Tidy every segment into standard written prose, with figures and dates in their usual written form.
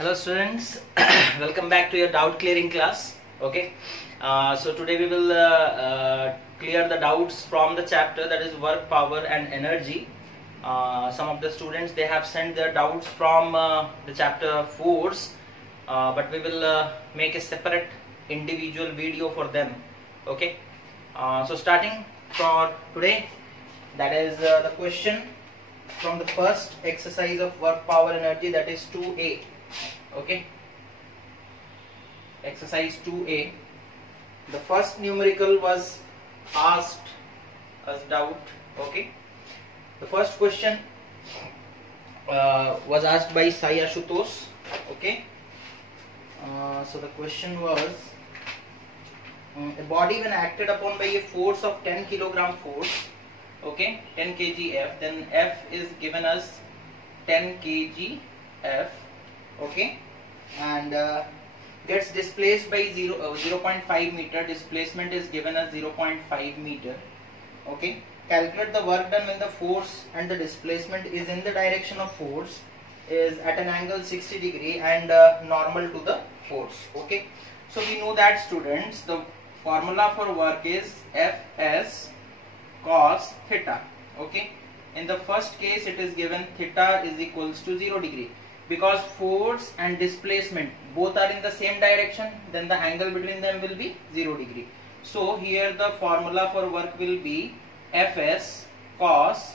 Hello students, welcome back to your doubt clearing class. Okay, so today we will clear the doubts from the chapter that is work, power and energy. Some of the students, they have sent their doubts from the chapter force, but we will make a separate individual video for them. Okay, so starting for today, that is the question from the first exercise of work, power, energy, that is 2A. Okay, exercise 2A. The first numerical was asked as doubt. Okay, the first question was asked by Sai Ashutosh. Okay, so the question was a body when acted upon by a force of 10 kilogram force, okay, 10 kg F, then F is given as 10 kg F, okay, and gets displaced by 0.5 meter. Displacement is given as 0.5 meter. Okay, calculate the work done when the force and the displacement is in the direction of force, is at an angle 60 degree and normal to the force. Okay, so we know that, students, the formula for work is Fs cos theta. Okay, in the first case it is given theta is equals to 0 degree. Because force and displacement both are in the same direction, then the angle between them will be 0 degree. So here the formula for work will be Fs cos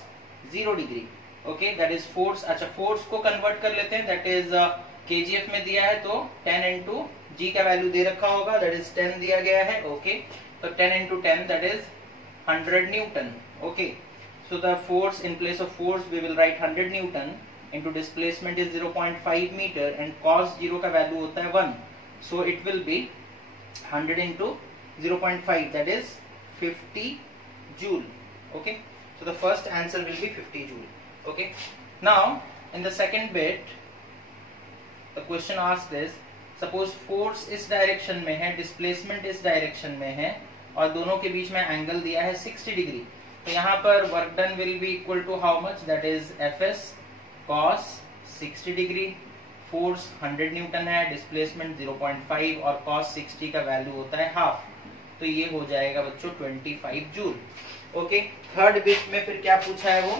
0 degree. Okay, that is force. अच्छा, force को convert कर लेते हैं, that is kgf में दिया है तो 10 into g का वैल्यू दे रखा होगा, that is 10 दिया गया है. Okay, तो 10 into 10, that is 100 Newton. Okay, so the force, in place of force we will write 100 Newton into displacement is 0.5 meter and cos 0 का वैल्यू होता है 1, so it will be 100 into 0.5, that is 50 joule. Okay, so the first answer will be 50 joule. Okay, now in the second bit the question asked is, suppose force इस direction में है, displacement इस direction में है और दोनों के बीच में एंगल दिया है 60 डिग्री, तो यहाँ पर work done will be equal to how much, that is Fs cos 60 डिग्री. फोर्स 100 न्यूटन है, डिस्प्लेसमेंट 0.5 और cos 60 का वैल्यू होता है हाफ, तो ये हो जाएगा बच्चों 25 जूल. ओके, थर्ड बिट में फिर क्या पूछा है वो,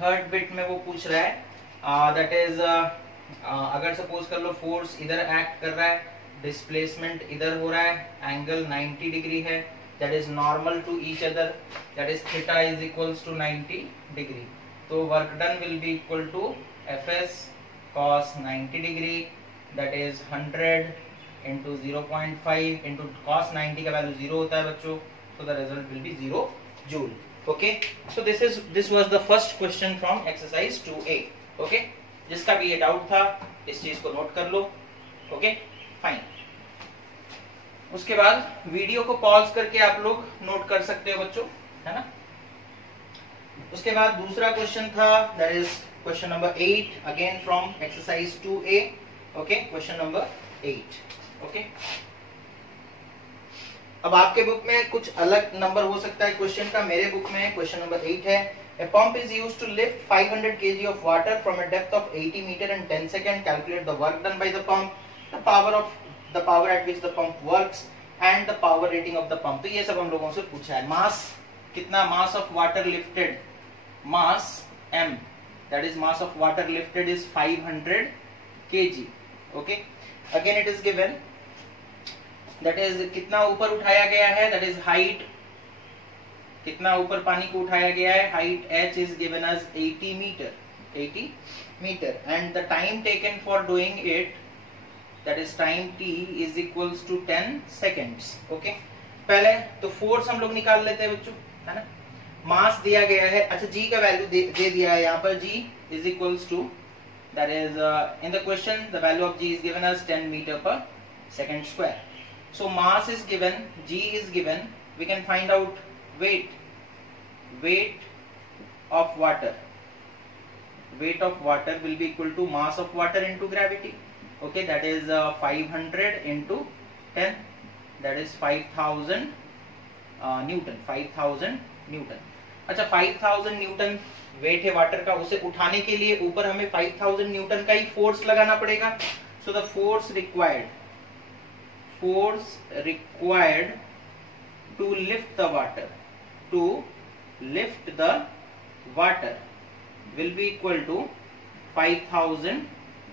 थर्ड बिट में वो पूछ रहा है दैट इज अगर सपोज कर लो फोर्स इधर एक्ट कर रहा है, डिस्प्लेसमेंट इधर हो रहा है, एंगल 90 डिग्री है, that is normal to each other, that is theta is equals to 90 degree. तो work done will be equal to Fs cos 90 degree, that is 100 into 0.5 into cos 90 का वैल्यू 0 होता है बच्चों, so the result will be 0 joule. Okay, so this was the first question from exercise 2A. Okay, जिसका भी ये doubt था इस चीज को नोट कर लो. Okay, fine. उसके बाद वीडियो को पॉज करके आप लोग नोट कर सकते हो बच्चों, है ना. उसके बाद दूसरा क्वेश्चन था, that is question number 8 again from exercise 2A. Okay, question number 8. Okay, अब आपके बुक में कुछ अलग नंबर हो सकता है क्वेश्चन का, मेरे बुक में क्वेश्चन नंबर 8 है. A pump is used to lift 500 kg of water from a depth of 80 meter in 10 seconds. Calculate the work done by the pump, the power at which the pump works, and the power rating of the pump. तो ये सब हम लोगों से पूछा है. मास कितना, mass of water lifted, mass m, that is mass of water lifted is 500 kg. Okay, again it is given, that is कितना ऊपर उठाया गया है, that is height, कितना ऊपर पानी को उठाया गया है, height h is given as 80 meter and the time taken for doing it, that is time t is equals to 10 seconds. Okay, पहले तो फोर्स हम लोग निकाल लेते हैं बच्चों, है ना. मास दिया गया है, अच्छा g का वैल्यू दे दिया है यहाँ पर, g is equals to, that is in the question the value of g is given as 10 meter per second square. So mass is given, g is given, we can find out weight of water. Weight of water will be equal to mass of water into gravity. Okay, that is 500 into 10, that is 5000 Newton, 5000 Newton. अच्छा 5000 Newton wait है water का, उसे उठाने के लिए ऊपर हमें 5000 Newton का ही फोर्स लगाना पड़ेगा. So the force required to lift the water will be equal to 5000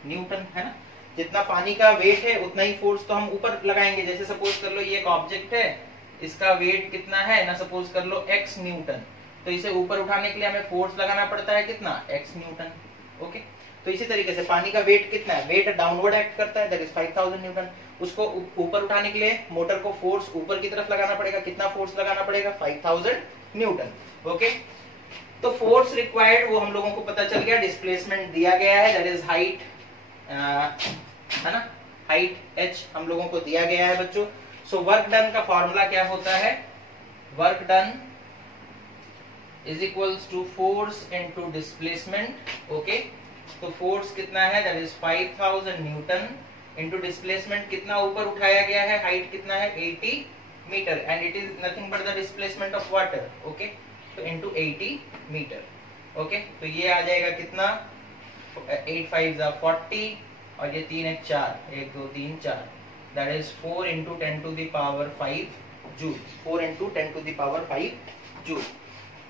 newton, है ना. जितना पानी का वेट है उतना ही फोर्स तो हम ऊपर लगाएंगे. जैसे सपोज कर लो ये एक ऑब्जेक्ट है, इसका वेट कितना है ना, सपोज कर लो x न्यूटन, तो इसे ऊपर उठाने के लिए हमें फोर्स लगाना पड़ता है कितना, x न्यूटन. ओके, तो इसी तरीके से पानी का वेट कितना है, वेट डाउनवर्ड एक्ट करता है, दैट इज 5000 न्यूटन. उसको ऊपर उठाने के लिए मोटर को फोर्स ऊपर की तरफ लगाना पड़ेगा. कितना फोर्स लगाना पड़ेगा, 5000 न्यूटन. ओके, तो फोर्स रिक्वायर्ड वो हम लोगों को पता चल गया. डिस्प्लेसमेंट दिया गया है, दैट इज हाइट, है ना, हाइट h हम लोगों को दिया गया है बच्चों. सो वर्क डन का फॉर्मूला क्या होता है, work done is equals to force into displacement. Okay, तो फोर्स कितना है, that is 5000 newton into displacement कितना ऊपर उठाया गया है, हाइट कितना है 80 metre, and it is nothing but the displacement of water. Okay, तो इनटू 80 मीटर. ओके, तो ये आ जाएगा कितना, 8 5 40 और ये 3 1 4, 1 2 3 4, that is 4 into 10 to the power 5 joule. 4 into 10 to the power 5 joule.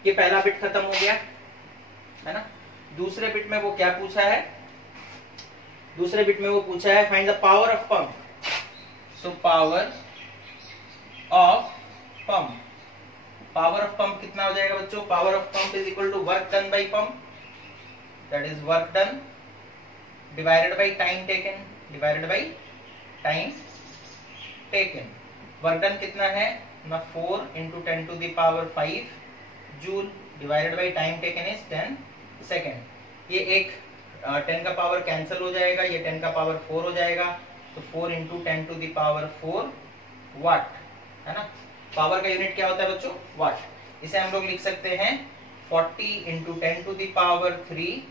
ये पहला बिट खत्म हो गया, है ना. दूसरे बिट में वो क्या पूछा है, दूसरे बिट में वो पूछा है find the power of pump. So power of pump, power of pump कितना हो जाएगा बच्चों, power of pump is equal to work done by pump, that is work done divided by time taken, divided by time taken. Work done कितना है ना, 4 into 10 to the power 5 joule divided by time taken is 10 second. ये एक 10 का power cancel हो जाएगा, ये 10 का पावर 4 हो जाएगा, तो 4 इंटू 10 टू द पावर 4 वाट, है ना. पावर का यूनिट क्या होता है बच्चों, वाट. इसे हम लोग लिख सकते हैं 40 into 10 to the power 3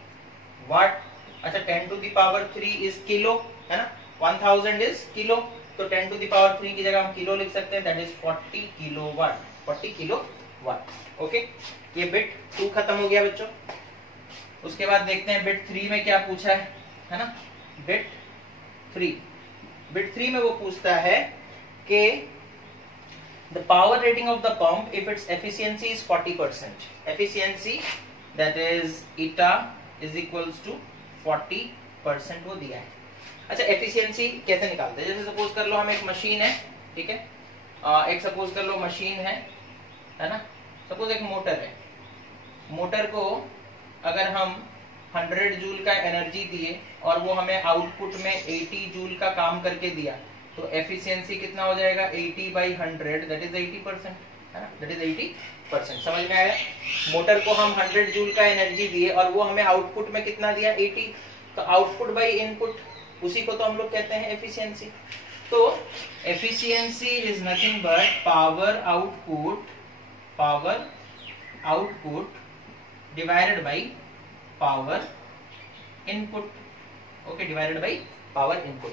watt. अच्छा 10 to the power 3 is kilo, है ना, 1000 इज किलो, तो 10 टू द पावर 3 की जगह हम किलो लिख सकते हैं, that is 40 kilo watt, 40 kilo watt. Okay, ये बिट 2 खत्म हो गया बच्चों. उसके बाद देखते हैं बिट 3 में क्या पूछा है ना. बिट 3 में वो पूछता है कि the power rating of the pump if its efficiency is 40%, efficiency that is eta is equals to 40% वो दिया है. अच्छा एफिशिएंसी कैसे निकालते हैं, जैसे सपोज कर लो हम एक मशीन है, ठीक है, एक सपोज कर लो मशीन है ना, सपोज एक मोटर है, मोटर को अगर हम 100 जूल का एनर्जी दिए और वो हमें आउटपुट में 80 जूल का काम करके दिया, तो एफिशिएंसी कितना हो जाएगा, 80/100 दैट इज 80%, है ना, दैट इज 80%. समझ में आया. मोटर को हम 100 जूल का एनर्जी दिए और वो हमें आउटपुट में कितना दिया, 80, तो आउटपुट बाई इनपुट, उसी को तो हम लोग कहते हैं एफिशिएंसी. तो efficiency is nothing but power output divided by power input. Okay, divided by power input.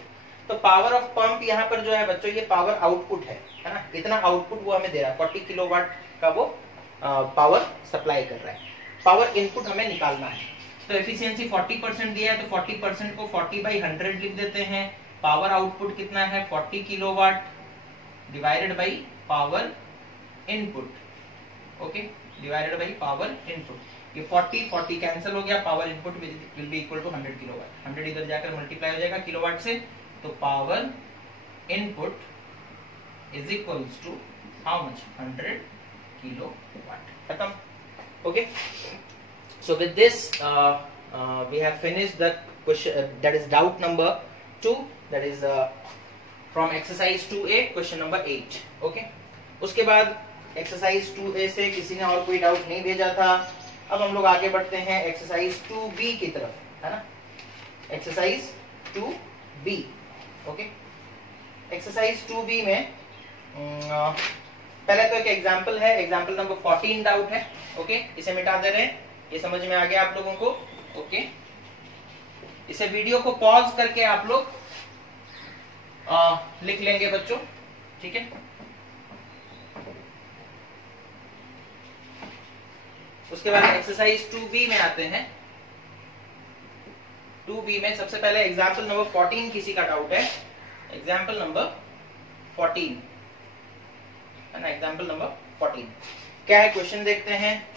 तो पावर ऑफ पंप यहाँ पर जो है बच्चों ये पावर आउटपुट है ना, इतना आउटपुट वो हमें दे रहा है, 40 किलोवाट का वो पावर सप्लाई कर रहा है. पावर इनपुट हमें निकालना है, तो एफिशिएंसी 40% दिया है, तो 40% को 40/100 लिख देते हैं. पावर आउटपुट कितना है 40 kilowatt divided by power input. Okay, divided by power input. ये 40 कैंसिल हो गया, power input will be equal to 100 kilowatt. 100 इधर जाकर मल्टीप्लाई हो जाएगा किलोवाट से, तो power input is equals to how much, 100 kilowatt. खत्म. Okay, so with this we have finished the question, that is doubt number 2, that is from exercise 2a question number 8. okay, उसके बाद exercise 2a से किसी ने और कोई doubt नहीं भेजा था. अब हम लोग आगे बढ़ते हैं एक्सरसाइज 2b की तरफ, है ना. Exercise 2b. Okay, exercise 2b में पहले तो एक एग्जांपल है, एग्जांपल नंबर 14 डाउट है. ओके, इसे मिटा दे रहे हैं. ये समझ में आ गया आप लोगों को. ओके, इसे वीडियो को पॉज करके आप लोग लिख लेंगे बच्चों, ठीक है. उसके बाद एक्सरसाइज 2B में आते हैं। 2B में सबसे पहले एग्जाम्पल नंबर 14 किसी का डाउट है, एग्जाम्पल नंबर 14 है ना, एग्जाम्पल नंबर 14 क्या है क्वेश्चन देखते हैं।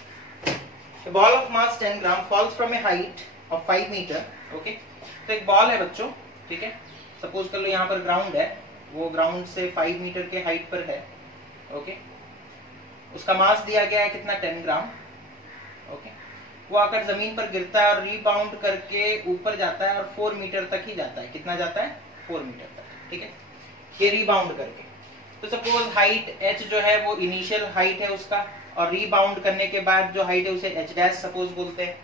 A ball of mass 10 gram falls from a height of 5 metre. Okay, तो एक बॉल है बच्चों, ठीक है, सपोज कर लो यहाँ पर ग्राउंड है, वो ग्राउंड से 5 मीटर के हाइट पर है। ओके, उसका मास दिया गया है कितना, 10 ग्राम। ओके, वो आकर जमीन पर गिरता है और रीबाउंड करके ऊपर जाता है और 4 मीटर तक ही जाता है। कितना जाता है, 4 मीटर तक, ठीक है, ये रीबाउंड करके। तो सपोज हाइट h जो है वो इनिशियल हाइट है उसका, और रीबाउंड करने के बाद जो हाइट है उसे h डैश सपोज बोलते हैं,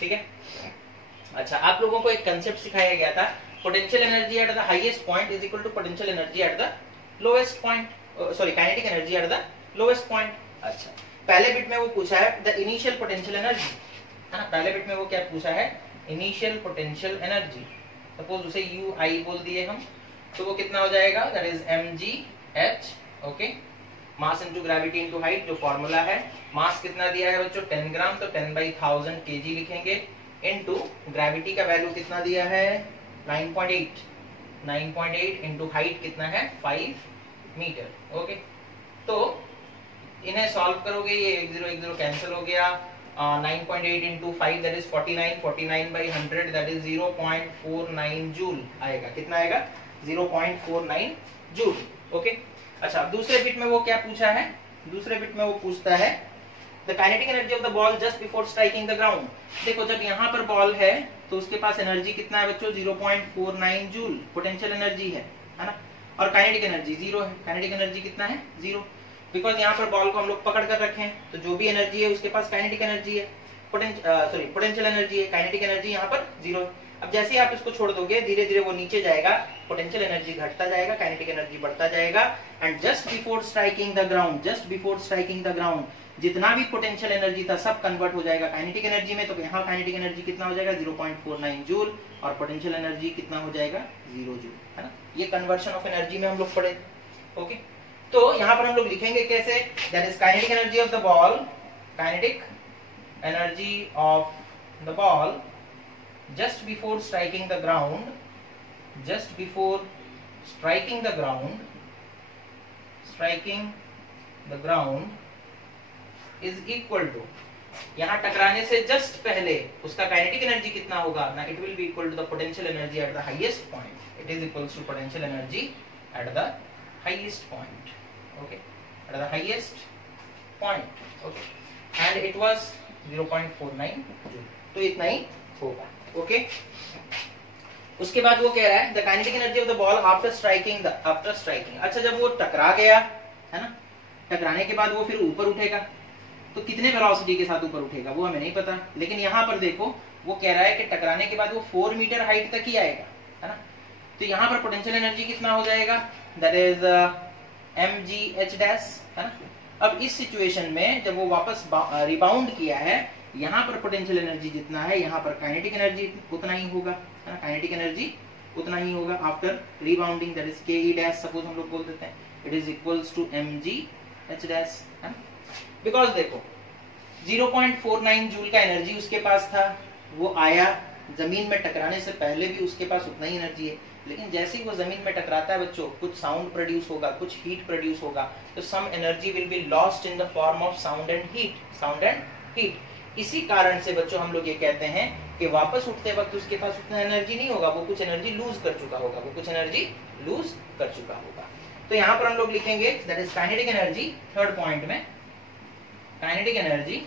ठीक है। अच्छा, आप लोगों को एक कंसेप्ट सिखाया गया था, potential energy at the highest point is equal to potential energy at the lowest point, sorry kinetic energy at the lowest point. अच्छा, पहले बिट में वो पूछा है द इनिशियल पोटेंशियल एनर्जी, है ना, पहले बिट में वो क्या पूछा है, इनिशियल पोटेंशियल एनर्जी। सपोज उसे यू आई बोल दिए हम, तो वो कितना हो जाएगा, that is mgh। Okay, mass into gravity into height जो फॉर्मूला है। मास कितना दिया है बच्चों, 10 ग्राम, तो 10/1000 kg लिखेंगे, इनटू ग्रेविटी का वैल्यू कितना दिया है, 9.8 इनटू हाइट कितना है, 5 मीटर। ओके, तो इन्हें सॉल्व करोगे, ये 1010 कैंसिल हो गया, 9.8 into 5 that is 49, 49/100 that is 0.49 joule आएगा। कितना आएगा, 0.49 जूल। ओके, अच्छा, अब दूसरे बिट में वो क्या पूछा है, दूसरे बिट में वो पूछता है the kinetic energy of the ball just before striking the ground. देखो, जब यहाँ पर बॉल है तो उसके पास एनर्जी कितना है बच्चों, 0.49 जूल पोटेंशियल एनर्जी है ना, और काइनेटिक एनर्जी 0 है। काइनेटिक एनर्जी कितना है, 0, बिकॉज यहाँ पर बॉल को हम लोग पकड़ कर रखे हैं, तो जो भी एनर्जी है उसके पास काइनेटिक एनर्जी है, पोटेंशियल एनर्जी है, काइनेटिक एनर्जी यहाँ पर 0 है। अब जैसे ही आप इसको छोड़ दोगे धीरे धीरे वो नीचे जाएगा, पोटेंशियल एनर्जी घटता जाएगा, काइनेटिक एनर्जी बढ़ता जाएगा, and just before striking the ground, just before striking the ground जितना भी पोटेंशियल एनर्जी था सब कन्वर्ट हो जाएगा काइनेटिक एनर्जी में। तो यहाँ काइनेटिक एनर्जी कितना हो जाएगा, 0.49 जूल, और पोटेंशियल एनर्जी कितना हो जाएगा, 0 जूल, है ना। ये कन्वर्शन ऑफ एनर्जी में हम लोग पढ़े। ओके, तो यहाँ पर हम लोग लिखेंगे कैसे, that is kinetic energy of the ball, kinetic energy of the ball just before striking the ground, just before striking the ground is equal to, यहाँ टकराने से जस्ट पहले उसका काइनेटिक एनर्जी कितना होगा ना, it will be equal to the potential energy at the highest point, it is equals to potential energy at the highest point. Okay, at the highest point. Okay, and it was 0.49 joule, तो इतना ही होगा। Okay, उसके बाद वो कह रहा है the kinetic energy of the ball after striking. अच्छा, जब वो टकरा गया है ना, टकराने के बाद वो फिर ऊपर उठेगा, तो कितने वेलोसिटी के साथ ऊपर उठेगा वो हमें नहीं पता, लेकिन यहाँ पर देखो वो कह रहा है कि टकराने के बाद वो 4 मीटर हाइट तक ही आएगा, है ना। तो यहाँ पर पोटेंशियल एनर्जी कितना हो जाएगा, दैट इज mgh डैश, है ना। अब इस सिचुएशन में जब वो वापस रिबाउंड किया है, यहाँ पर पोटेंशियल एनर्जी जितना है यहाँ पर काइनेटिक एनर्जी उतना ही होगा, है ना, काइनेटिक एनर्जी उतना ही होगा after rebounding, that is ke dash suppose हम लोग बोल देते हैं, it is equals to mgh dash, है ना। बिकॉज देखो 0.49 जूल का एनर्जी उसके पास था, वो आया जमीन में टकराने से पहले भी उसके पास उतना ही एनर्जी है, लेकिन जैसे ही वो जमीन में टकराता है बच्चों, कुछ साउंड प्रोड्यूस होगा, कुछ हीट प्रोड्यूस होगा, तो some energy will be lost in the form of sound and heat. इसी कारण से बच्चों हम लोग ये कहते हैं कि वापस उठते वक्त उसके पास उतना एनर्जी नहीं होगा, वो कुछ एनर्जी लूज कर चुका होगा, तो यहाँ पर हम लोग लिखेंगे that is kinetic energy, third point में kinetic energy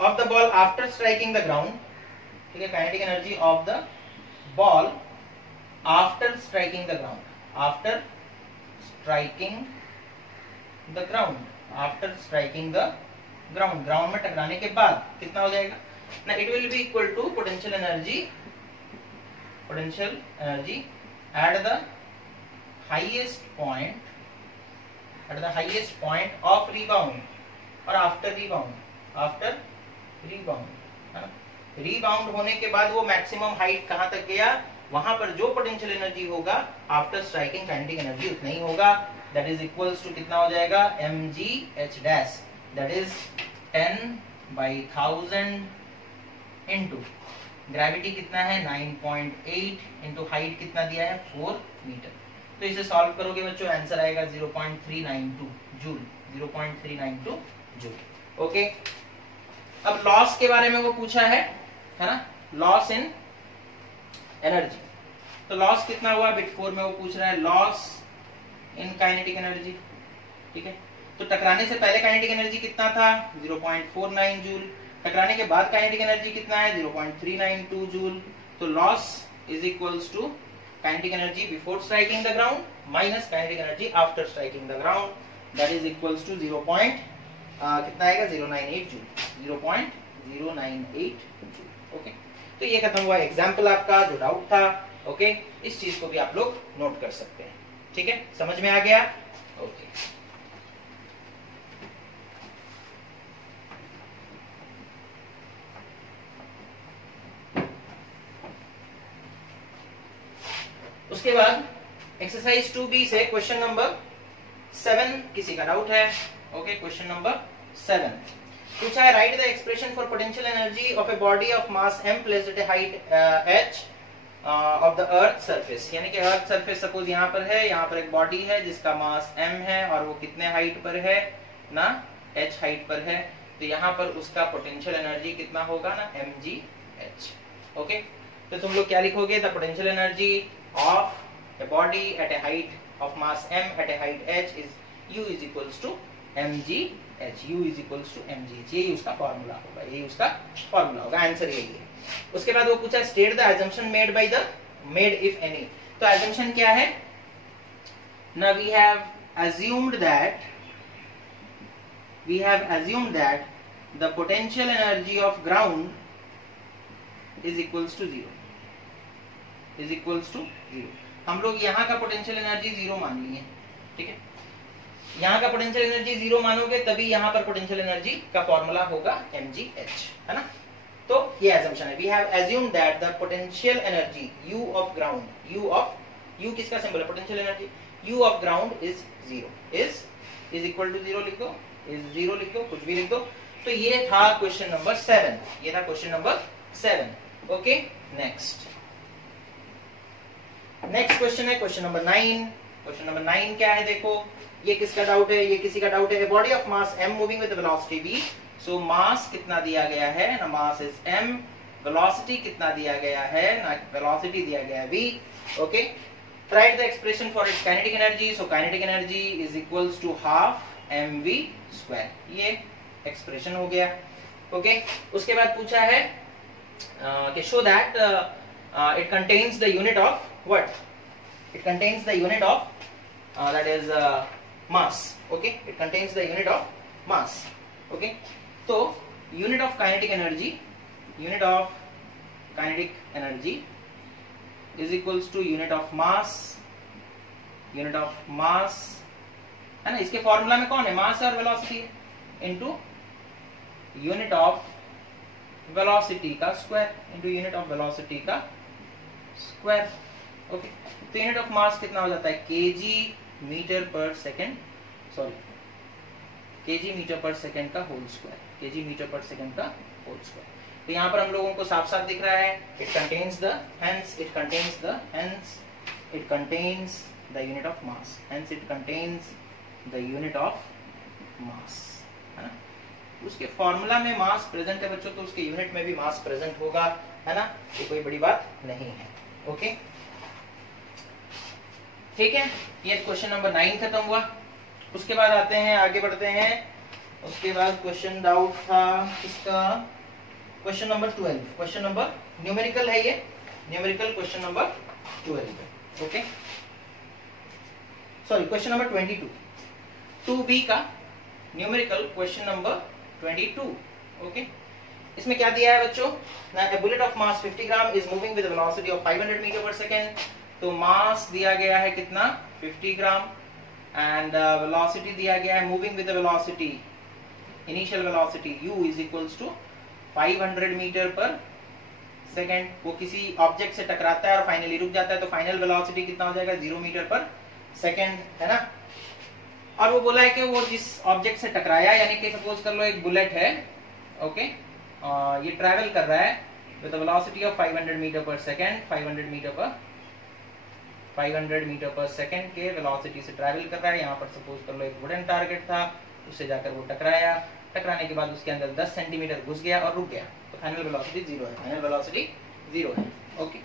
of the ball after striking the ground, ठीक है, kinetic energy of the ball after striking the ground, after striking the ground में टकराने के बाद कितना हो जाएगा ना, it will be equal to potential energy at the highest point of rebound और आफ्टर रिबाउंड, है ना। रिबाउंड होने के बाद वो मैक्सिमम हाइट कहां तक गया, वहां पर जो पोटेंशियल एनर्जी होगा आफ्टर स्ट्राइकिंग काइनेटिक एनर्जी उतना ही होगा, दैट इज इक्वल्स टू कितना हो जाएगा mgh dash, that is 10/1000 into gravity कितना है 9.8 इंटू हाइट कितना दिया है 4 मीटर। तो इसे सॉल्व करोगे बच्चों आंसर आएगा 0.392 जूल, 0.392 जूल। ओके, अब लॉस के बारे में वो पूछा है ना, लॉस इन एनर्जी। तो लॉस कितना हुआ बिट 4 में वो पूछ रहा है लॉस इन काइनेटिक एनर्जी। ठीक है, तो टकराने से पहले काइनेटिक एनर्जी कितना था 0.49 जूल, टकराने के बाद काइनेटिक एनर्जी कितना है 0.392 जूल। तो loss is equals to kinetic energy before striking the ground minus kinetic energy after striking the ground, that is equals to कितना आएगा 098 जूल, 0.098 जूल। ओके, तो ये खत्म हुआ एग्जाम्पल आपका जो डाउट था। ओके, इस चीज को भी आप लोग नोट कर सकते हैं। ठीक है, समझ में आ गया? ओके, उसके बाद एक्सरसाइज 2B से क्वेश्चन नंबर 7 किसी का डाउट है। ओके, क्वेश्चन नंबर 7 पूछा है right the expression for potential energy of a body of mass m placed at a height h of the earth surface. यानी कि अर्थ सरफेस सपोज यहाँ पर है, यहाँ पर एक बॉडी है जिसका मास m है और वो कितने हाइट पर है ना, h हाइट पर है। तो यहाँ पर उसका पोटेंशियल एनर्जी कितना होगा ना mgh। ओके, तो तुम लोग क्या लिखोगे, the potential energy of a body at a height of mass m at a height h is u is equals to mgh, u is equals to mgh। यही उसका फॉर्मूला होगा, यही उसका फॉर्मूला होगा, आंसर यही है। उसके बाद वो पूछा state the assumption made by the made if any. तो assumption क्या है ना, we have assumed that the potential energy of ground is equals to 0, is equals to 0। हम लोग यहाँ का पोटेंशियल एनर्जी 0 मान लिए। ठीक है, यहाँ का पोटेंशियल एनर्जी 0 मानोगे तभी यहाँ पर पोटेंशियल एनर्जी का फॉर्मूला होगा mgh, है ना। तो ये assumption है, we have assumed that the potential energy u of ground, u किसका सिंबल है potential energy, u of ground is 0, is equal to 0 लिख दो, is 0 लिख दो, कुछ भी लिख दो। तो ये था क्वेश्चन नंबर 7, ये था question number 7। Okay, next question है क्वेश्चन नंबर 9। क्वेश्चन नंबर 9 क्या है देखो, ये किसका डाउट है, ये किसी का डाउट है। Body of mass m moving with velocity v। सो मास कितना दिया गया है ना, मास इज m, वेलोसिटी कितना दिया गया है ना, वेलोसिटी दिया गया है v। Okay, write the expression for its kinetic energy. So kinetic energy is equals to half mv², ये एक्सप्रेशन हो गया। ओके, उसके बाद पूछा है कि show that it contains the unit of what, it contains the unit of that is mass। okay, it contains the unit of mass। okay, so unit of kinetic energy is equals to unit of mass है ना। इसके formula में कौन है, mass और velocity into unit of velocity का square into unit of velocity का square. Okay, तो यूनिट ऑफ मास कितना हो जाता है kg मीटर पर सेकेंड, सॉरी kg मीटर पर सेकेंड का होल स्क्वायर, kg मीटर पर सेकेंड का होल स्क्वायर। तो यहाँ पर हम लोगों को साफ साफ दिख रहा है it contains the unit of mass, hence it contains the unit of मास, है ना। उसके फॉर्मूला में मास प्रेजेंट है बच्चों, तो उसके यूनिट में भी मास प्रेजेंट होगा, है ना, ये कोई बड़ी बात नहीं है। ओके, ठीक है, ये क्वेश्चन नंबर 9 खत्म हुआ। उसके बाद आते हैं, आगे बढ़ते हैं। उसके बाद क्वेश्चन डाउट था इसका question number 12, question number numerical है, ये numerical question number 12। Okay, sorry question number 22, 2B का न्यूमेरिकल क्वेश्चन नंबर 22। ओके, इसमें क्या दिया है बच्चों ना, a bullet of mass 50 gram is moving with velocity of 500 metre पर सेकेंड। तो मास दिया गया है कितना 50 ग्राम एंड वेलोसिटी दिया गया है moving with velocity, initial velocity u is equals to 500 metre पर सेकेंड। वो किसी ऑब्जेक्ट से टकराता है और फाइनली रुक जाता है, तो फाइनल वेलोसिटी कितना हो जाएगा 0 मीटर पर सेकेंड, है ना। और वो बोला है कि वो जिस ऑब्जेक्ट से टकराया, यानी कि सपोज कर लो एक बुलेट है, ओके, ये ट्रैवल कर रहा है with a velocity of 500 metre पर सेकंड, 500 मीटर पर सेकंड के वेलोसिटी से ट्रैवल कर रहा है। यहाँ पर सपोज कर लो एक वुडन टारगेट था, उससे जाकर वो टकराया, टकराने के बाद उसके अंदर 10 सेंटीमीटर घुस गया और रुक गया, तो फाइनल वेलोसिटी 0 है, फाइनल वेलोसिटी 0 है। ओके,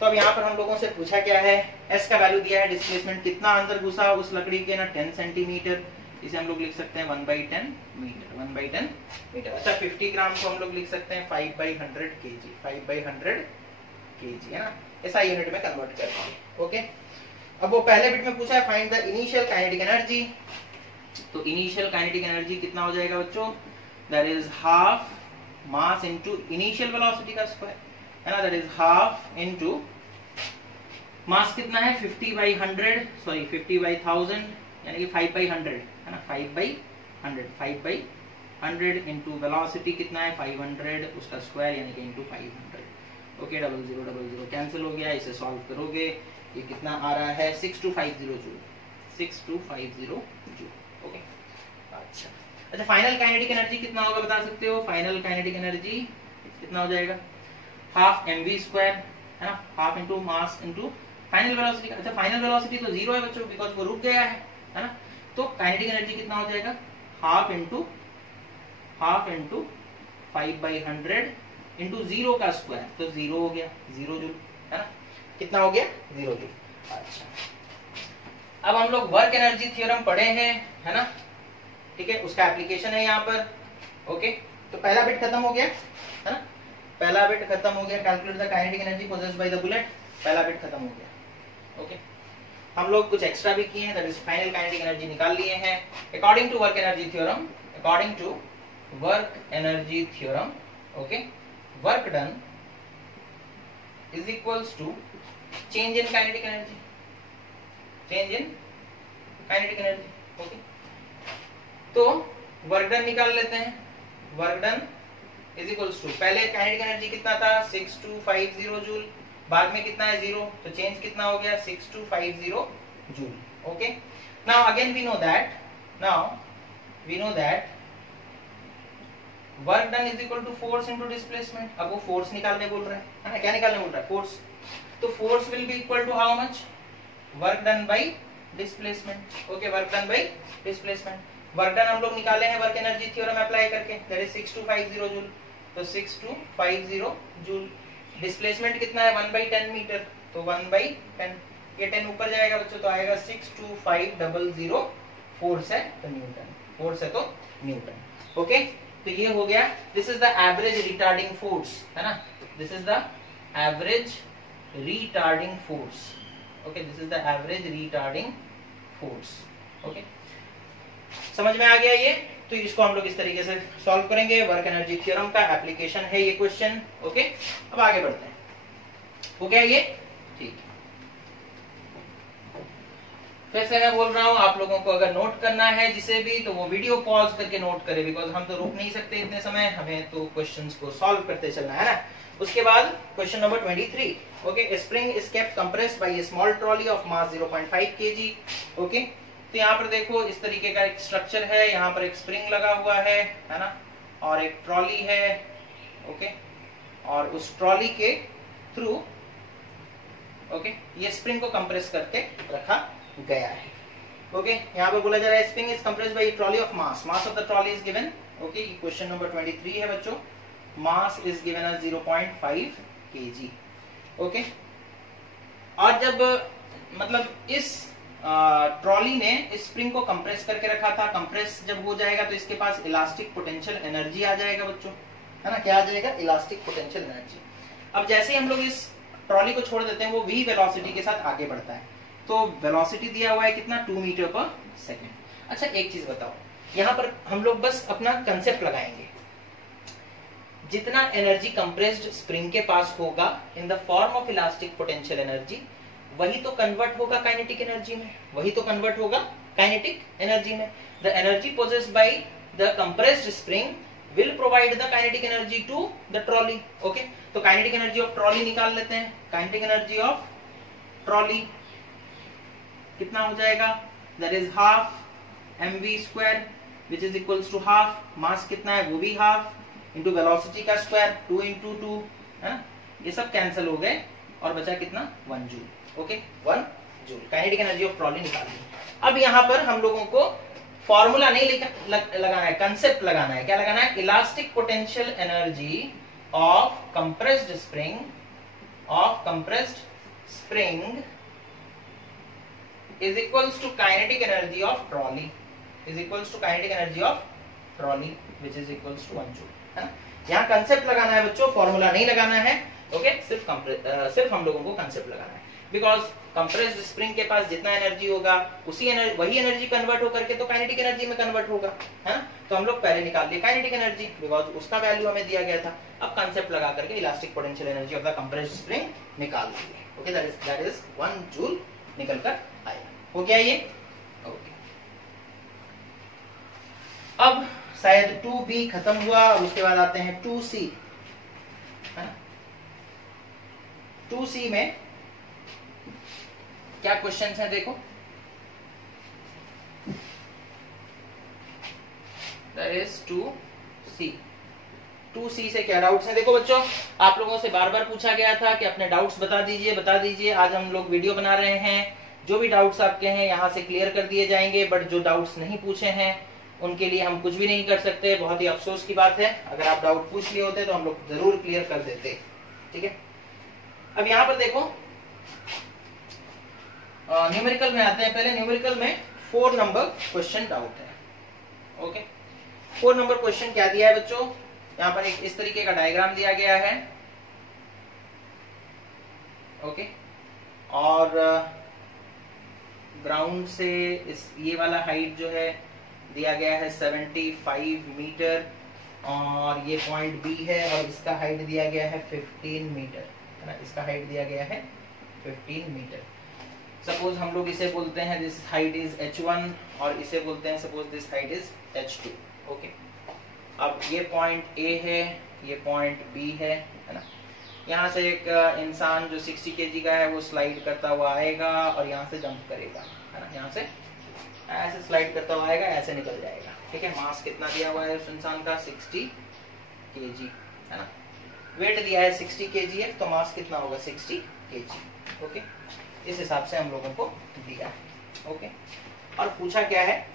तो अब यहाँ पर हम लोगों से पूछा क्या है, एस का वैल्यू दिया है, डिस्प्लेसमेंट कितना अंदर घुसा उस लकड़ी के ना 10 सेंटीमीटर, इसे हम लोग लिख सकते हैं 1/10 मीटर, 1/10 मीटर। अच्छा 50 ग्राम को हम लोग लिख सकते हैं 5/100 केजी, 5/100 केजी, है ना, ऐसा यूनिट में कन्वर्ट करके। ओके, अब वो पहले बिट में पूछा है find the initial kinetic energy, तो इनिशियल काइनेटिक एनर्जी कितना हो जाएगा बच्चों, that is half mass into initial velocity का स्क्वायर, है ना, that is half into mass कितना है 50/1000 यानी कि 5/100, है ना, 5/100 इनटू वेलोसिटी कितना है 500, उसका स्क्वायर यानी कि इनटू 500। ओके, 0000 कैंसिल हो गया, इसे सॉल्व करोगे ये कितना आ रहा है 6250 जूल, 6250 जूल। ओके, अच्छा फाइनल काइनेटिक एनर्जी कितना होगा बता सकते हो, फाइनल काइनेटिक एनर्जी कितना हो जाएगा, हाफ mv स्क्वायर, है ना, half into mass into final velocity. अच्छा फाइनल वेलोसिटी तो 0 है बच्चों, बिकॉज वो रुक गया है ना, तो काइनेटिक एनर्जी कितना हो जाएगा, हाफ इनटू 5/100 इनटू 0 का स्क्वायर, तो 0 हो गया, 0 जूल, है ना, कितना हो गया 0 जूल। अच्छा, अब हम लोग वर्क एनर्जी थ्योरम पढ़े हैं, है ना, ठीक है, उसका एप्लीकेशन है यहाँ पर। ओके, तो पहला बिट खत्म हो गया, है ना, पहला बिट खत्म हो गया, calculate the kinetic energy possessed by the bullet, पहला बिट खत्म हो गया। ओके, हम लोग कुछ एक्स्ट्रा भी किए हैं, that is final kinetic energy निकाल लिए हैं according to work energy theorem, according to work energy theorem. Okay, work done is equals to change in kinetic energy, change in kinetic energy. Okay, तो work done निकाल लेते हैं, work done is equals to, पहले kinetic energy कितना था 6250 joule, बाद में कितना है 0, तो चेंज कितना हो गया 6250 joule. Okay, now again we know that work done is equal to force into displacement. अब वो फोर्स निकालने बोल रहा है ना, क्या निकालने बोल रहा है, फोर्स, तो force will be equal to how much, work done by displacement. Okay, work done by displacement, work done हम लोग निकाले हैं वर्क एनर्जी थ्योरम अप्लाई करके, दैट इज 6250 जूल, तो 6250 जूल। डिस्प्लेसमेंट कितना है 1/10 मीटर, तो 1/10, ये 10 ऊपर जाएगा बच्चों, तो आएगा 62500, फोर्स है तो न्यूटन, फोर्स है तो न्यूटन। ओके, तो ये हो गया, this is the average retarding force, है ना, this is the average retarding force. Okay, this is the average retarding force. Okay, समझ में आ गया ये, तो इसको हम लोग इस तरीके से सॉल्व करेंगे, वर्क एनर्जी थ्योरम का एप्लीकेशन है ये क्वेश्चन। ओके, अब आगे बढ़ते हैं, हो गया ये, ठीक है। फिर से मैं बोल रहा हूं, आप लोगों को अगर नोट करना है जिसे भी, तो वो वीडियो पॉज करके नोट करें, बिकॉज हम तो रुक नहीं सकते इतने समय, हमें तो क्वेश्चंस को सॉल्व करते चलना है ना। उसके बाद question number 23। Okay, spring is kept compressed by a small trolley of mass 0.5 kg। Okay, तो यहाँ पर देखो इस तरीके का एक स्ट्रक्चर है, यहाँ पर एक स्प्रिंग लगा हुआ है ना, और एक ट्रॉली है। ओके, और उस ट्रॉली के थ्रू ओके ये स्प्रिंग को कंप्रेस करके रखा गया है। ओके, यहाँ पर बोला जा रहा है spring is compressed by trolley of mass, mass of the trolley is given. Okay, question number 23 है बच्चों, mass is given as 0.5 kg। Okay, और जब मतलब इस ट्रॉली ने इस स्प्रिंग को कंप्रेस करके रखा था, कंप्रेस जब हो जाएगा तो इसके पास इलास्टिक पोटेंशियल एनर्जी आ जाएगा बच्चों, है ना, क्या आ जाएगा, इलास्टिक पोटेंशियल एनर्जी। अब जैसे ही हम लोग इस ट्रॉली को छोड़ देते हैं, वो v वेलोसिटी के साथ आगे बढ़ता है, तो वेलोसिटी दिया हुआ है कितना 2 मीटर पर सेकेंड। अच्छा एक चीज बताओ, यहाँ पर हम लोग बस अपना कंसेप्ट लगाएंगे, जितना एनर्जी कंप्रेस्ड स्प्रिंग के पास होगा इन the form of elastic potential energy, वही तो कन्वर्ट होगा काइनेटिक एनर्जी में, वही तो कन्वर्ट होगा काइनेटिक एनर्जी में। The energy possessed by the compressed spring will provide the kinetic energy to the trolley. Okay, तो काइनेटिक एनर्जी ऑफ ट्रॉली निकाल लेते हैं, काइनेटिक एनर्जी ऑफ ट्रॉली कितना हो जाएगा, that is half mv square which is equals to half, mass कितना है वो भी हाफ, इंटू वेलोसिटी का स्क्वायर 2 इंटू 2 है ना, ये सब कैंसिल हो गए और बचा कितना 1 joule. Okay 1 joule kinetic energy of trolley निकाल ली। अब यहाँ पर हम लोगों को फॉर्मूला नहीं लगाना है, कंसेप्ट लगाना है। क्या लगाना है? Elastic potential energy of compressed spring is equals to kinetic energy of trolley which is equals to 1 joule, है ना। यहाँ कंसेप्ट लगाना है बच्चों, फॉर्मूला नहीं लगाना है। ओके सिर्फ हम लोगों को कंसेप्ट लगाना है, बिकॉज कंप्रेस्ड स्प्रिंग के पास जितना एनर्जी होगा वही एनर्जी कन्वर्ट होकर के तो काइनेटिक एनर्जी में कन्वर्ट होगा, है ना। तो हम लोग पहले निकाल लिए काइनेटिक एनर्जी, बिकॉज उसका वैल्यू हमें दिया गया था। अब कंसेप्ट लगा करके elastic potential energy of the compressed spring निकाल लिए। ओके दैट इज 1 जूल निकल कर आएगा। हो गया ये? ओके अब शायद 2b खत्म हुआ और उसके बाद आते हैं 2c, है ना। 2c में क्या क्वेश्चंस हैं देखो। दैट इज 2c से क्या डाउट्स हैं देखो बच्चों। आप लोगों से बार बार पूछा गया था कि अपने डाउट्स बता दीजिए। आज हम लोग वीडियो बना रहे हैं, जो भी डाउट्स आपके हैं यहाँ से क्लियर कर दिए जाएंगे, बट जो डाउट्स नहीं पूछे हैं उनके लिए हम कुछ भी नहीं कर सकते। बहुत ही अफसोस की बात है, अगर आप डाउट पूछ लिए होते तो हम लोग जरूर क्लियर कर देते। ठीक है, अब यहाँ पर देखो न्यूमेरिकल में आते हैं। पहले न्यूमेरिकल में 4 नंबर क्वेश्चन डाउट है। ओके 4 नंबर क्वेश्चन क्या दिया है बच्चों? यहाँ पर एक इस तरीके का डायग्राम दिया गया है। ओके और ग्राउंड से ये वाला हाइट जो है दिया गया है 75 मीटर और ये पॉइंट बी है और इसका हाइट दिया गया है 15 मीटर, है ना। इसका हाइट दिया गया है 15 मीटर। सपोज हम लोग इसे बोलते हैं दिस हाइट इज h1 और इसे बोलते हैं suppose this height is h2। Okay अब ये पॉइंट A है, ये पॉइंट B है ना। यहाँ से एक इंसान जो 60 kg का है वो स्लाइड करता हुआ आएगा और यहाँ से जंप करेगा, है ना। यहाँ से ऐसे स्लाइड करता हुआ आएगा, ऐसे निकल जाएगा। ठीक है, मास कितना दिया हुआ है उस इंसान का 60 kg, है ना। वेट दिया है 60 kg है, तो मास कितना होगा 60 kg। ओके इस हिसाब से हम लोगों को दिया है। ओके और पूछा क्या है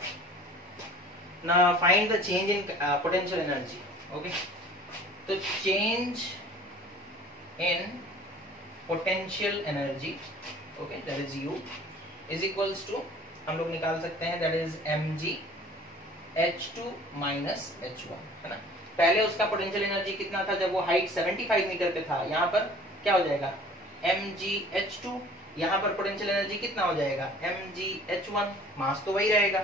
ना, find the change in potential energy. Okay तो change in potential energy, okay that is U is equals to, हम लोग निकाल सकते हैं that is mg h2 minus h1, है ना। पहले उसका पोटेंशियल एनर्जी कितना था जब वो हाइट 75 मीटर पे था, यहाँ पर क्या हो जाएगा mg h2, यहाँ पर पोटेंशियल एनर्जी कितना हो जाएगा mg h1। मास तो वही रहेगा,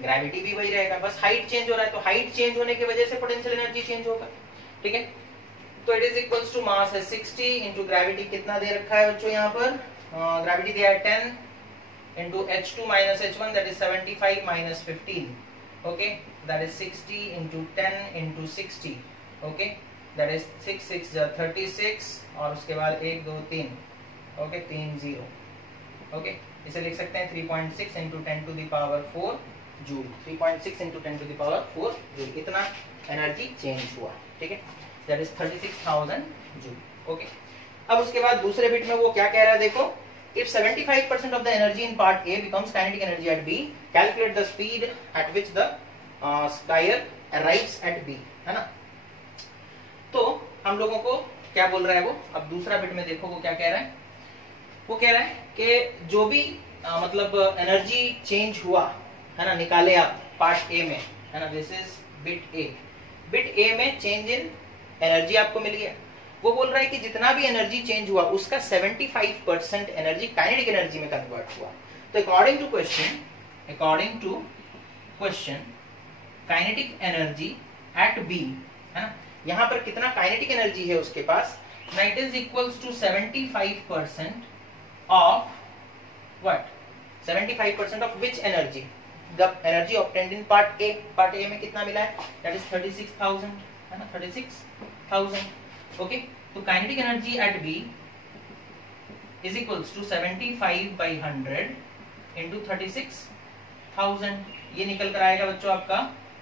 ग्रेविटी भी वही रहेगा, बस हाइट चेंज हो रहा है, तो हाइट चेंज होने की वजह से पोटेंशियल एनर्जी चेंज होगा। ठीक है, तो it is equals to mass है 60 इंटू ग्रेविटी कितना दे रखा है बच्चों, यहाँ पर ग्रेविटी दिया है 10 into h2 minus h1 that is 75 minus 15। Okay that is 60 into 10 into 60। Okay that is 6 6 36 और उसके बाद 1 2 3 ओके 3 0। ओके इसे लिख सकते हैं 3.6 into 10 to the power 4 joule. 3.6 into 10 to the power 4 joule, इतना एनर्जी चेंज हुआ। ठीक है, दैट इज 36,000 जूल। ओके अब उसके बाद दूसरे बिट में वो क्या कह रहा है देखो, if 75% of the energy in part A becomes kinetic energy at B, calculate the speed at which the skier arrives at B, है ना। तो हम लोगों को क्या बोल रहा है वो, अब दूसरा बिट में देखो वो क्या कह रहा है। वो कह रहा है कि जो भी मतलब एनर्जी चेंज हुआ है ना, निकाले आप पार्ट ए में, है ना। This is bit A. Bit A में चेंज इन एनर्जी आपको मिली है। वो बोल रहा है कि जितना भी एनर्जी चेंज हुआ उसका 75% एनर्जी काइनेटिक एनर्जी में कन्वर्ट हुआ। तो according to question kinetic energy at B, है ना, यहाँ पर कितना काइनेटिक एनर्जी है उसके पास, it is equals to 75% of what, 75% of which energy, the energy obtained in part A. Part A में कितना मिला है, दैट इज 36,000, है ना, 36,000। ओके तो kinetic energy at B is equals to 75 by 100 into 36, 27,000 ये निकल कर आएगा बच्चों आपका,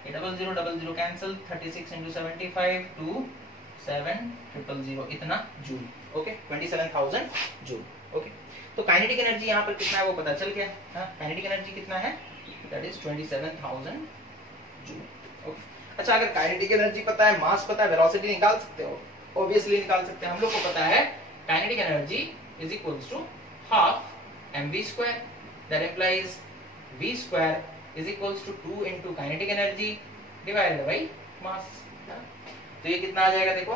ये 0000 कैंसिल, 36 × 75 27,000 इतना जूल। Okay 27,000 joule. ओके तो काइनेटिक एनर्जी यहाँ पर कितना है वो पता चल गया। काइनेटिक एनर्जी कितना है, दैट इज 27,000 जूल। ओके अच्छा अगर काइनेटिक एनर्जी पता है, मास पता है, वेलोसिटी निकाल सकते हो, ऑब्वियसली निकाल सकते हैं। हम लोग को पता है kinetic energy is equals to half mv², that implies v² is equals to 2 × kinetic energy divided by mass. तो ये कितना आ जाएगा देखो,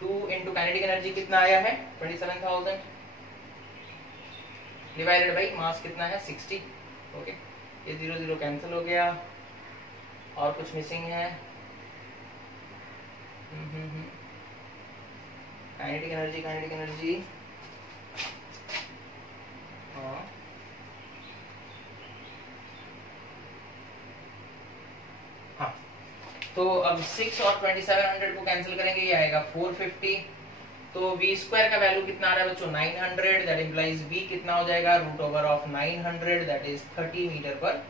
2 × काइनेटिक एनर्जी कितना आया है 27,000 डिवाइडेड बाय मास कितना है 60। ओके ये 0 कैंसिल हो गया, और कुछ मिसिंग है। काइनेटिक एनर्जी हाँ तो अब 6 और 2700 को कैंसिल करेंगे, ये आएगा 450। तो v² का वैल्यू कितना आ रहा है बच्चों 900, दैट इंप्लाइज v कितना हो जाएगा √900, दैट इज 30 मीटर पर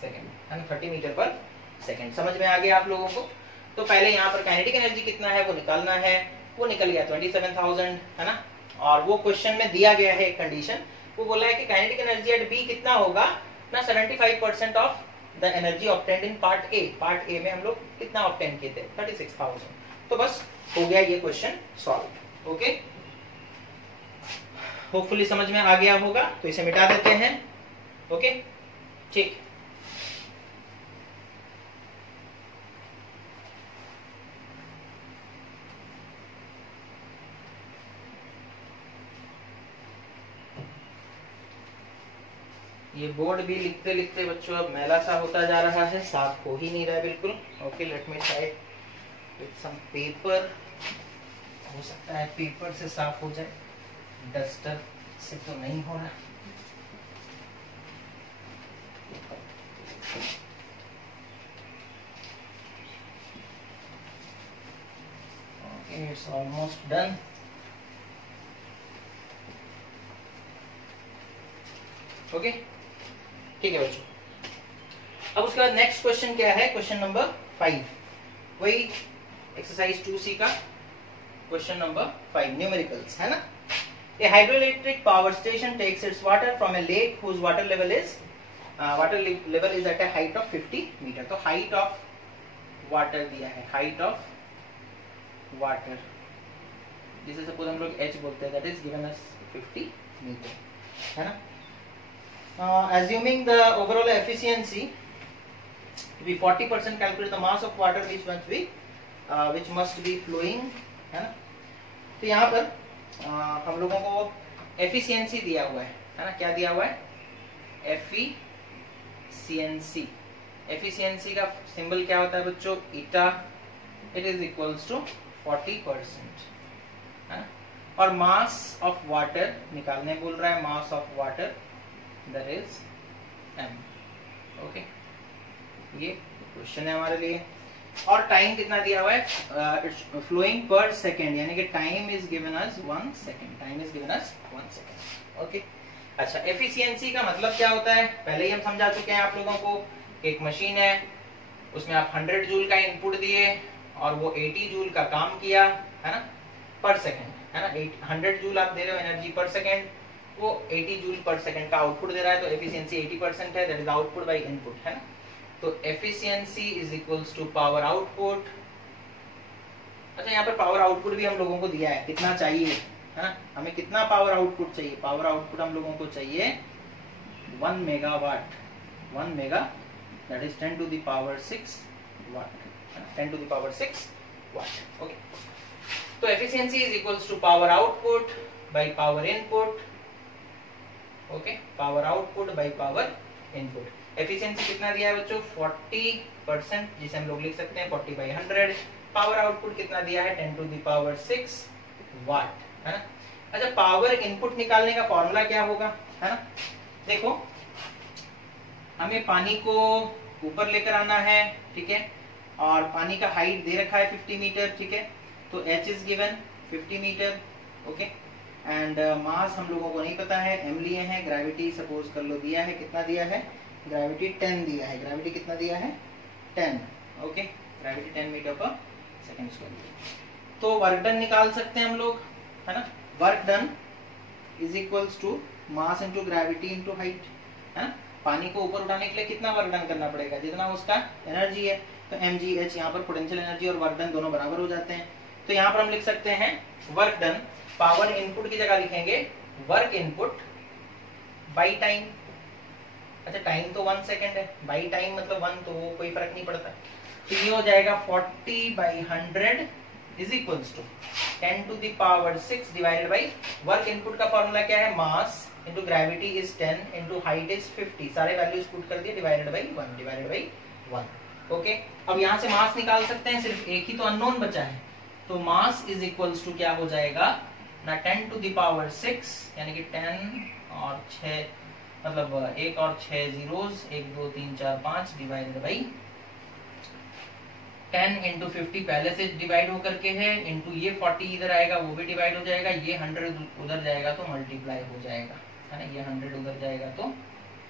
सेकंड, है ना 30 मीटर पर सेकंड। समझ में आ गया आप लोगों को। तो पहले यहाँ पर काइनेटिक एनर्जी कितना है वो निकालना है, वो निकल गया 27,000, है ना। और वो क्वेश्चन में दिया गया है एक कंडीशन, वो बोला है कि काइनेटिक एनर्जी एट बी कितना होगा ना 75% of the energy obtained in part A. Part A में हम लोग कितना ऑब्टेन किए थे 36,000। तो बस हो गया ये क्वेश्चन सॉल्व। ओके होपफुली समझ में आ गया होगा, तो इसे मिटा देते हैं। ओके ठीक, ये बोर्ड भी लिखते लिखते बच्चों अब मैला सा होता जा रहा है, साफ हो ही नहीं रहा है बिल्कुल। Okay let me try with some paper, हो सकता है पेपर से साफ हो जाए, डस्टर से तो नहीं हो रहा। Okay it's almost done. Okay ठीक है बच्चों, अब उसके बाद नेक्स्ट क्वेश्चन क्या है, क्वेश्चन नंबर 5, वही एक्सरसाइज 2C का क्वेश्चन नंबर 5 न्यूमेरिकल्स, है ना। A hydroelectric power station takes its water from a lake whose water level is at a height of 50 metre. तो हाइट ऑफ वाटर दिया है, height of water जिसे suppose हम लोग h बोलते हैं, that is given as 50 metre, है ना। Assuming the overall efficiency to be 40%, calculate the mass of water which must be flowing, है ना। तो यहाँ पर हम लोगों को एफिशिएंसी दिया हुआ है ना, क्या दिया हुआ है एफिशिएंसी। एफिशिएंसी का सिंबल क्या होता है बच्चों ईटा, इट इज इक्वल्स टू 40%, है ना। और मास ऑफ वाटर निकालने बोल रहा है, mass of water that is m। Okay ये क्वेश्चन है हमारे लिए। और टाइम कितना दिया हुआ है, इट्स फ्लोइंग पर सेकेंड, यानी कि time is given us 1 second, time is given us 1 second. Okay अच्छा एफिशिएंसी का मतलब क्या होता है, पहले ही हम समझा चुके हैं आप लोगों को। एक मशीन है, उसमें आप 100 जूल का इनपुट दिए और वो 80 जूल का काम किया, है ना, पर सेकेंड, है ना। 100 जूल आप दे रहे हो एनर्जी पर सेकेंड, वो 80 जूल पर सेकंड का आउटपुट दे रहा है, तो एफिशिएंसी 80% है, that is output by input, है ना। तो efficiency is equals to power output. अच्छा यहाँ पर पावर आउटपुट भी हम लोगों को दिया है, कितना चाहिए, है ना, हमें कितना पावर आउटपुट चाहिए। पावर आउटपुट हम लोगों को चाहिए 1 megawatt, 1 mega, that is 10 to the power 6 watt, 10 to the power 6 watt. Okay तो efficiency is equals to power output by power input. Okay power output by power input. Efficiency कितना दिया है बच्चों 40%, जिसे हम लोग लिख सकते हैं 40/100। पावर आउटपुट कितना दिया है 10 to the power 6 वाट, है ना। अच्छा पावर इनपुट निकालने का फॉर्मूला क्या होगा, है ना। देखो हमें पानी को ऊपर लेकर आना है, ठीक है, और पानी का हाइट दे रखा है 50 मीटर, ठीक है। तो h is given 50 metre, okay. And mass हम लोगों को नहीं पता है, m लिए हैं, ग्रेविटी सपोज कर लो दिया है, कितना दिया है ग्रेविटी 10 दिया है, ग्रेविटी कितना दिया है 10, ओके, ग्रेविटी 10 मीटर पर सेकंड स्क्वायर। तो वर्क डन निकाल सकते हैं हम लोग, है ना, work done is equals to mass into gravity into height, है ना। पानी को ऊपर उठाने के लिए कितना वर्क डन करना पड़ेगा, जितना उसका एनर्जी है, तो mgh, यहाँ पर पोटेंशियल एनर्जी और वर्क डन दोनों बराबर हो जाते हैं। तो यहाँ पर हम लिख सकते हैं वर्क डन, पावर इनपुट की जगह लिखेंगे वर्क इनपुट बाई टाइम। अच्छा, टाइम तो 1 सेकेंड है, बाई टाइम मतलब 1, तो वो कोई फर्क नहीं पड़ता। तो ये हो जाएगा 40/100 is equals to 10 to the power 6 divided by work input का फॉर्मूला क्या है, mass into gravity is 10 into height is 50, सारे वैल्यूज पुट कर दिए, डिवाइडेड बाई 1 ओके। अब यहाँ से मास निकाल सकते हैं, सिर्फ एक ही तो अननोन बचा है, तो मास इज इक्वल्स टू क्या हो जाएगा ना, 10 to the power 6 यानी कि 10 और 6 मतलब 1 और 6 जीरोस, 1 2 3 4 5 डिवाइडेड बाई 10 इंटू 50 पहले से डिवाइड होकर के है, इंटू ये 40 इधर आएगा वो भी डिवाइड हो जाएगा, ये 100 उधर जाएगा तो मल्टीप्लाई हो जाएगा, है ना, ये 100 उधर जाएगा तो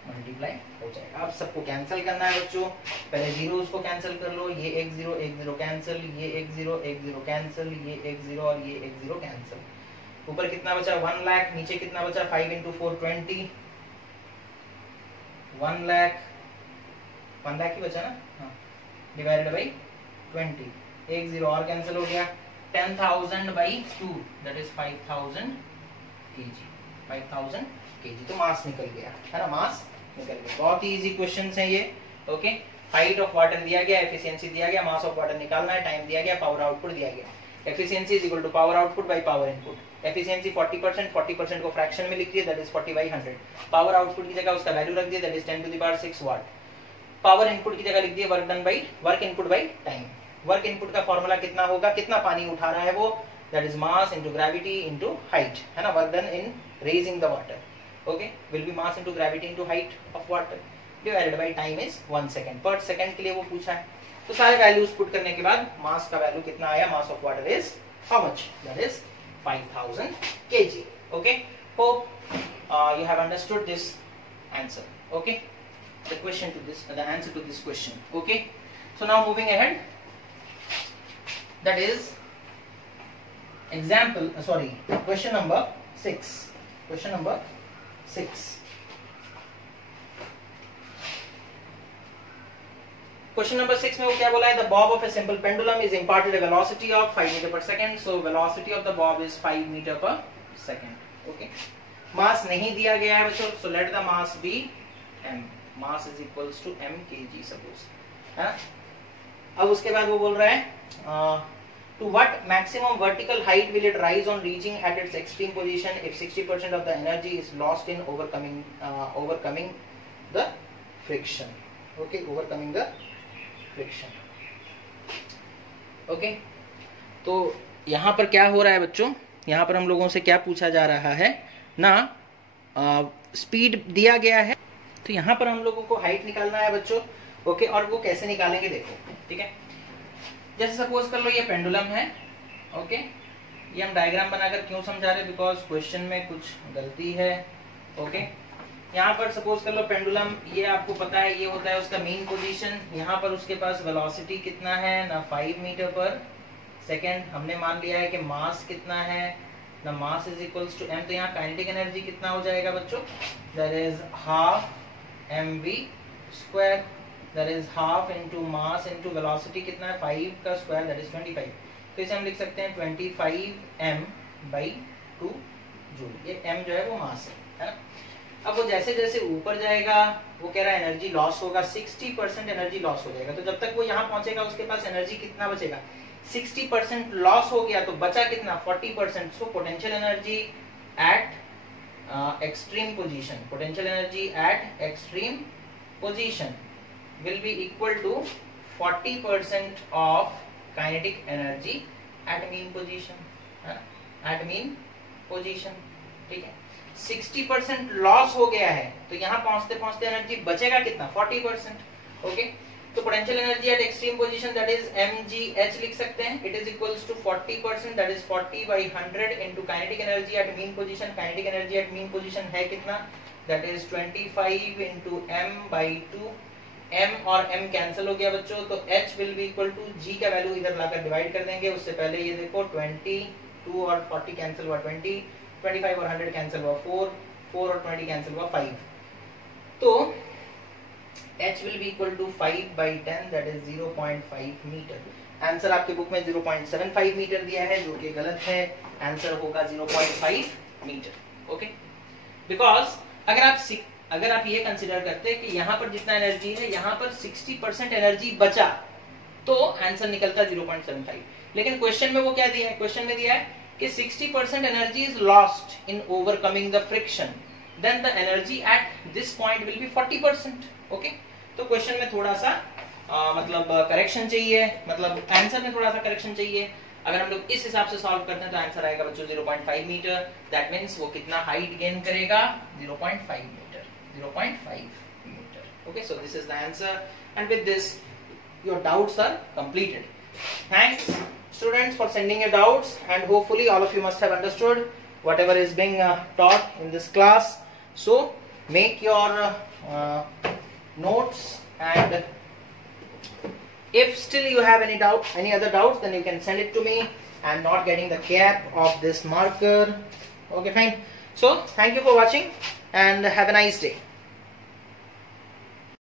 मल्टीप्लाई हो जाएगा। अब सबको कैंसिल करना है बच्चों, पहले जीरोस को कैंसिल कर लो, ये 1 0 कैंसिल, ये 1 0 कैंसिल, ये 1 0 और ये 1 0 कैंसिल। ऊपर कितना बचा 1 लाख, नीचे कितना बचा 5 इंटू 4 20, 1 लाख ही बचा ना, हाँ, डिवाइडेड बाई 20, 1 0 और कैंसिल हो गया, 10,000/2 दैट इज 5,000 kg, 5,000 kg। तो मास निकल गया, है ना, मास निकल गया। बहुत ही इजी क्वेश्चंस हैं ये, ओके। हाइट ऑफ वाटर दिया गया, एफिशिएंसी दिया गया, मास ऑफ वाटर निकालना है, टाइम दिया गया, पावर आउटपुट दिया गया। Efficiency is equal to power output by power input. Efficiency 40% को फ्रैक्शन में लिख दिया, दैट इज 40/100। पावर आउटपुट की जगह उसका वैल्यू रख दिया, that is 10 to the power 6 watt. Power input की जगह लिख दिया work done by work input by time. Work input का फॉर्मूला कितना होगा, कितना पानी उठा रहा है वो, that is mass into gravity into height, है ना, work done in raising the water, okay, will be mass into gravity into height of water divided by time is 1 second, पर सेकेंड के लिए वो पूछा है। तो सारे वैल्यूज पुट करने के बाद मास का वैल्यू कितना आया, mass of water is how much, that is 5,000 kg, okay. Hope you have understood this answer, okay, the question to this, the answer to this question, okay. So now moving ahead, that is example, question number 6, question number 6. Question number 6 में वो क्या बोला है, the Bob of a simple pendulum is imparted a velocity of 5 meter per second, so velocity of the bob is 5 meter per second, okay. मास नहीं दिया गया है बच्चों, so let the mass be m, mass is equals to m kg suppose, है ना। अब उसके बाद वो बोल रहा है to what maximum vertical height will it rise on reaching at its extreme position if 60% of the energy is lost in overcoming the friction, okay, overcoming the friction, okay. तो यहाँ पर क्या हो रहा है बच्चों, यहाँ पर हम लोगों से क्या पूछा जा रहा है ना, स्पीड दिया गया है, तो यहाँ पर हम लोगों को हाइट निकालना है बच्चों, ओके। और वो कैसे निकालेंगे देखो, ठीक है। जैसे सपोज कर लो ये पेंडुलम है, ओके, ये हम डायग्राम बनाकर क्यों समझा रहे, बिकॉज क्वेश्चन में कुछ गलती है, ओके। यहाँ पर सपोज कर लो पेंडुलम, ये आपको पता है ये होता है उसका मीन पोजीशन, यहाँ पर उसके पास वेलोसिटी कितना है ना 5 मीटर पर सेकेंड, हमने मान लिया है कि मास कितना है ना, mass is equals to m, तो यहाँ काइनेटिक एनर्जी कितना हो जाएगा बच्चों, that is half mv square, that is half into mass into velocity कितना है 5 का स्क्वायर, दैट इज 25। तो इसे हम लिख सकते हैं 25m/2 जूल, ये m जो है वो मास है ना। अब वो जैसे जैसे ऊपर जाएगा वो कह रहा है एनर्जी लॉस होगा, 60% एनर्जी लॉस हो जाएगा, तो जब तक वो यहाँ पहुंचेगा उसके पास एनर्जी कितना बचेगा, 60% लॉस हो गया, तो बचा कितना 40%। So potential energy at extreme position, potential energy at extreme position will be equal to 40% of kinetic energy at mean position, है ना, एट मीन पोजीशन, ठीक है। 60% लॉस हो गया है, तो यहाँ पहुंचते पहुंचते एनर्जी बचेगा कितना 40%, ओके। तो potential energy at extreme position that is mgh लिख सकते हैं, it is equals to 40%, that is 40/100 into kinetic energy at mean position. काइनेटिक एनर्जी एट मीन पोजीशन है कितना, that is 25 into m by 2. m और m cancel हो गया बच्चों, तो h will be equal to g का वैल्यू इधर लाकर डिवाइड कर देंगे. उससे पहले ये देखो 22 और 40 कैंसिल हुआ 20, 25 और 100 कैंसिल हुआ 4, 4 और 20 कैंसिल हुआ 5. तो h will be equal to 5 by 10 that is 0.5 metre. Answer आपके बुक में 0.75 मीटर दिया है जो कि गलत है. आंसर होगा 0.5 मीटर. ओके, बिकॉज अगर आप ये कंसिडर करते हैं कि यहाँ पर जितना एनर्जी है यहाँ पर 60% एनर्जी बचा तो आंसर निकलता 0.75. लेकिन क्वेश्चन में वो क्या दिया है, क्वेश्चन में दिया है कि 60% energy is lost in overcoming the friction, then the energy at this point will be 40%. Okay, तो क्वेश्चन में थोड़ा सा मतलब करेक्शन चाहिए, मतलब आंसर में थोड़ा सा करेक्शन चाहिए. अगर हम लोग इस हिसाब से सॉल्व करते हैं तो आंसर आएगा बच्चों 0.5 मीटर. दैट मींस वो कितना हाइट गेन करेगा, 0.5 metre. 0.5 meter. Okay, so this is the answer, and with this your doubts are completed. Thanks students for sending your doubts, and hopefully all of you must have understood whatever is being taught in this class. So make your notes, and if still you have any doubt, any other doubts, then you can send it to me. I'm not getting the cap of this marker. Okay, fine. So thank you for watching and have a nice day.